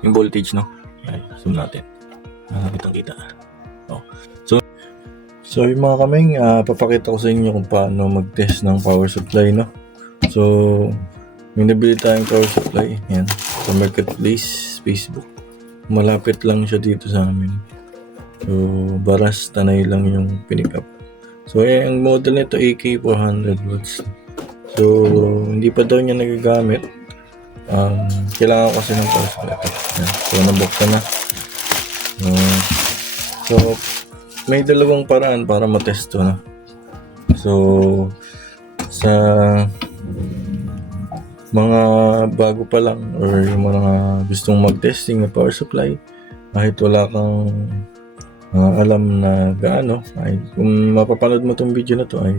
yung voltage, no? Ay, zoom natin. Kitang-kita. Oh. So yung mga kaming, papakita ko sa inyo kung paano mag-test ng power supply, no? So, may nabili tayong power supply. Yan. Sa Marketplace, Facebook. Malapit lang siya dito sa amin. So, Baras, Tanay lang yung pinick up. So, ang model nito AK400 watts. So, hindi pa daw niya nagagamit. Kailangan kasi ng power supply. Yan. So, nabuksan na. So, may dalawang paraan para matest to, no? So, sa mga bago pa lang or yung mga gustong mag-testing ng power supply, kahit wala kang alam na gaano, ay kung mapapanood mo tong video na to ay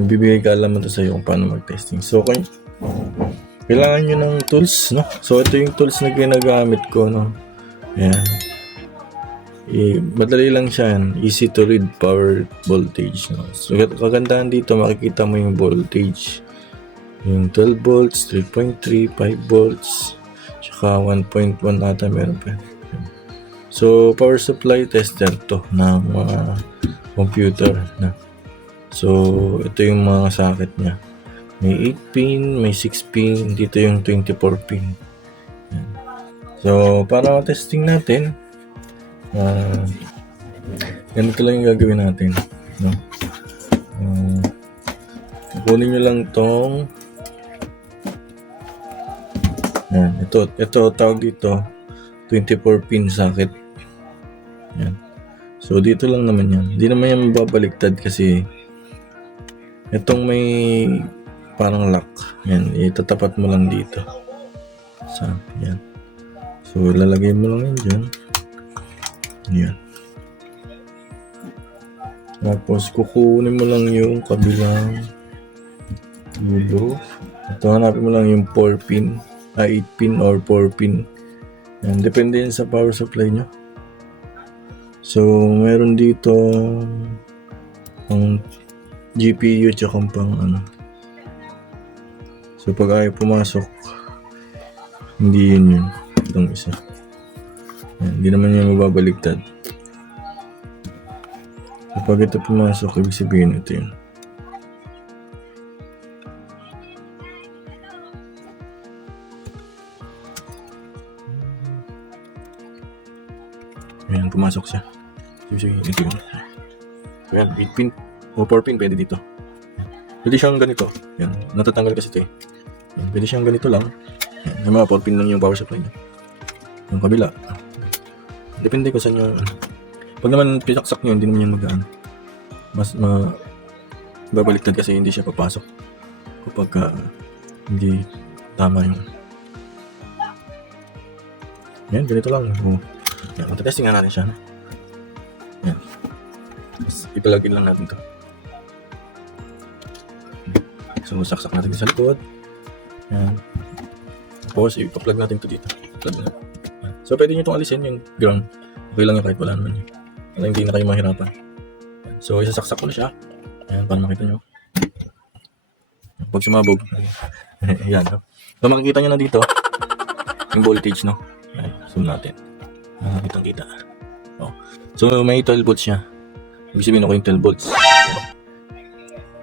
magbibigay ka alam mo to sa'yo kung paano mag-testing. So, kailangan nyo ng tools, no? So, ito yung tools na ginagamit ko, no? Ayan. Madali lang siya yan. Easy to read power voltage, no? So, kagandahan dito, makikita mo yung voltage. Yung 12 volts, 3.3, 5 volts, tsaka 1.1 ata meron pa. So, power supply tester to ng mga computer na. So, ito yung mga socket niya. May 8 pin, may 6 pin, dito yung 24 pin. Yan. So, para testing natin, ganito lang yung gagawin natin, no? Kunin nyo lang tong yan, ito tawag dito 24 pin socket. Yan. So dito lang naman yan. Hindi naman yan mababaliktad kasi itong may parang lock. Yan, itatapat mo lang dito. Yan. So lalagay mo lang yan dyan. Yan. Tapos kukunin mo lang yung kabilang dulo. Ito, hanapin mo lang yung 4 pin, 8 pin or 4 pin. Yan, depende yan sa power supply nyo. So, meron dito ang GPU tsaka pang ano. So, pag ayaw pumasok, hindi yun. Itong isa. Yan, hindi naman yan mababaligtad. Kapag ito pumasok, ibig sabihin ito yun. Ayan, pumasok siya. Ibig sabihin ito yun. Ayan, 8 pin o 4 pin pwede dito. Pwede siyang ganito. Ayan, natatanggal kasi ito eh. Ayan, pwede siyang ganito lang. Ayan, yung mga 4 pin lang yung power supply niya. Yung kabila. Depende ko sa inyo. Pag naman pinaksak nyo, hindi naman yan magaan. Mas babaliktad kasi hindi siya papasok kapag hindi tama yung yan, ganito lang. Yan, matatesting nga natin siya, no? Yan, mas ipalagin lang natin to. So saksak natin sa likod. Yan, tapos ipa-plug natin to dito. Plug na. So pwede nyo itong alisin yung ground. Okay lang yung kahit wala naman yun. Wala, hindi na kayo mahirapan. So isasaksak ko na siya. Ayan, para makita nyo. Pag sumabog, ayan, no? So makikita nyo na dito yung voltage, no? Ayan, zoom natin. Kitang-kita. Oh. So may 12 volts siya. Ibig sabihin ako yung 12 volts.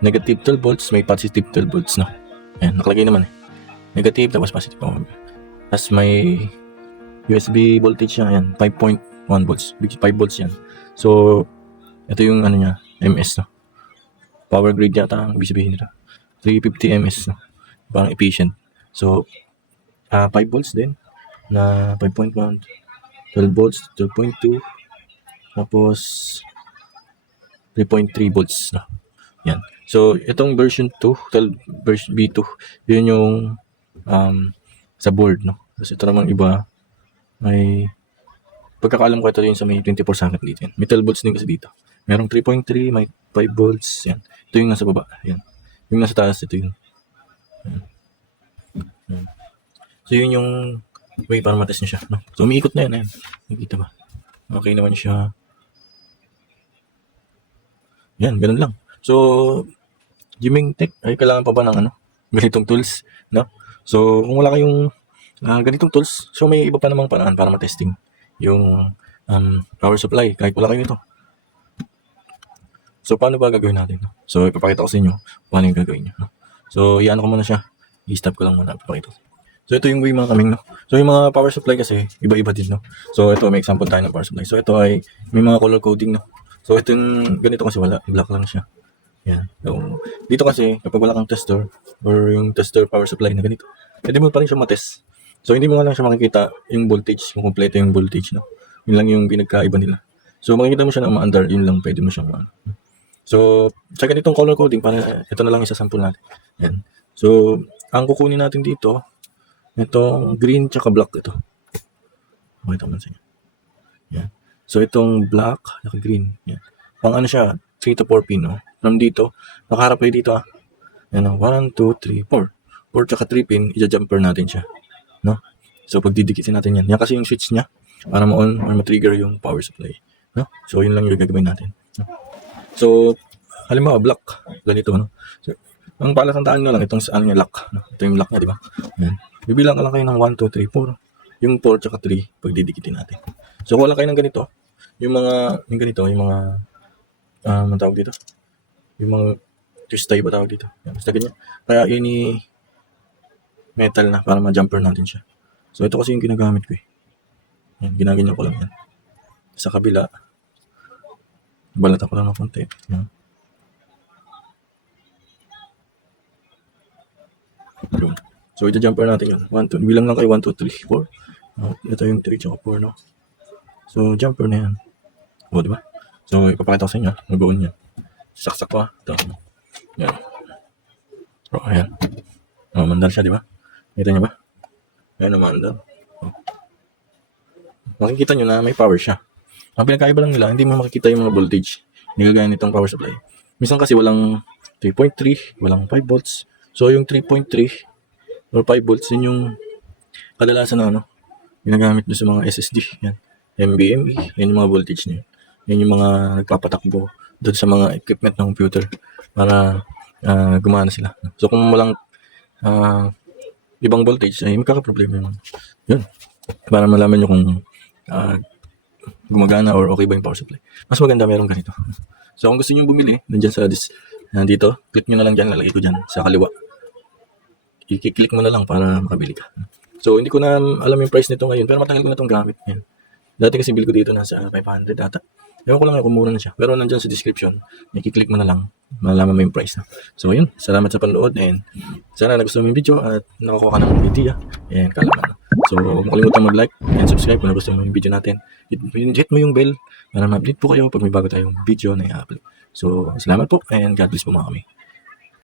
Negative 12 volts, may positive 12 volts, no? Ayan, nakalagay naman eh. Negative, tapos positive. Tapos may USB voltage siya. Ayan, 5.1 volts. 5 volts yan. So, ito yung ano niya, MS, no? Power grid yata ang ibig sabihin nito. 350 ms, no? Parang efficient. So, 5 volts din na 5.1, 12 volts, 12.2, tapos 3.3 volts, no? Yan. So, itong version 2, version B2, yun yung sa board, no? Kasi ito naman iba, may pagkakaalam ko ito yung sa may 24 socket dito. Yan. May 12 volts din kasi dito. Merong 3.3, may 5 volts. Yan. Ito yung nasa baba. Yan. Yung nasa taas, ito yun. Yan. Yan. So, yun yung way para matest nyo siya. No? So, umiikot na yan. Ayan. Nakikita ba? Okay naman siya. Yan, ganun lang. So, Gyming Tech, ay kailangan pa ba ng ganitong tools? No? So, kung wala kayong ganitong tools. So may iba pa namang paraan para matesting yung power supply kahit wala kayo ito. So paano ba gagawin natin? No? So ipapakita ko sa inyo paano yung gagawin nyo. No? So iyan ko muna siya. I-stop ko lang muna. Ipapakita ko. So ito yung way mga kaming. No? So yung mga power supply kasi iba-iba din. No? So ito may example tayo ng power supply. So ito ay may mga color coding. No? So ito yung ganito kasi wala. Black lang siya. Yan. So, dito kasi kapag wala kang tester or yung tester power supply na ganito, pwede mo pa rin siya matest. So hindi mo nga lang siya makikita yung voltage, kung kompleto yung voltage, no? Yun lang yung pinagkaiba nila. So makikita mo siya na umaandar, yun lang pwede mo siyang So sa ganitong color coding, para ito na lang isasample natin. Yan. So ang kukunin natin dito, ito green tsaka black ito. Makita mo sa inyo. Yan. So itong black at green. Yan. Pang ano siya, 3 to 4 pin, no? From dito, nakaharap kayo dito, Yan, 1, 2, 3, 4. 4 tsaka 3 pin, i-jumper natin siya, no? So pagdidikitin natin yan. Yan kasi yung switch niya para ma-on or ma-trigger yung power supply, no? So yun lang yung gagawin natin. No? So halimbawa black, ganito, no? So, ang palatandaan nyo lang itong saan niya lock, no? Ito yung lock niya, di ba? Yan. Bibilang ka lang kayo ng 1, 2, 3, 4. Yung 4 tsaka 3, pagdidikitin natin. So kung wala kayo ng ganito, yung mga ang tawag dito, yung mga twist tie ba tawag dito, yan, basta ganyan. Kaya ini metal na para ma-jumper natin siya. So ito kasi yung ginagamit ko yan, ginaganyan ko lang yan. Sa kabila, balat ako lang ng konti, yan. So ito jumper natin yan, 1, 2, bilang lang kayo 1, 2, 3, 4. Ito yung 3 tsaka 4, no? So jumper na yan, diba? So ipapakita ko sa inyo, mag-on yan. Saksak ko, ito. Yan. So, ayan. Mandal siya, di ba? Kita niyo ba? Ayan, mandal. Makikita nyo na may power siya. Ang pinakaiba lang nila, hindi mo makikita yung mga voltage. Hindi kagaya nitong power supply. Minsan kasi walang 3.3, walang 5 volts. So, yung 3.3 or 5 volts, yun yung kadalasan na ginagamit doon sa mga SSD. Yan. NVMe, yan yung mga voltage niya. Yan yung mga nagpapatakbo doon sa mga equipment ng computer para gumana sila. So kung walang ibang voltage, ay magkakaproblema yun. Para malaman nyo kung gumagana or okay ba yung power supply. Mas maganda meron ganito. So kung gusto nyo bumili, nandyan sa dito, click nyo na lang dyan, lalagay ko dyan sa kaliwa. I-click mo na lang para makabili ka. So hindi ko na alam yung price nito ngayon, pero matagal ko na itong gamit. Yan. Dati kasi bill ko dito nasa 500 data. Ewan ko lang kung mura na siya. Pero nandyan sa description, i-click mo na lang, malalaman mo yung price. So yun, salamat sa panonood and sana nagustuhan mo yung video at nakakuha ka ng idea and kalaman. So huwag mo kalimutan mag-like and subscribe kung nagustuhan mo yung video natin. Hit mo yung bell para ma-update po kayo pag may bago tayong video na i-upload. So salamat po and God bless po mga kami.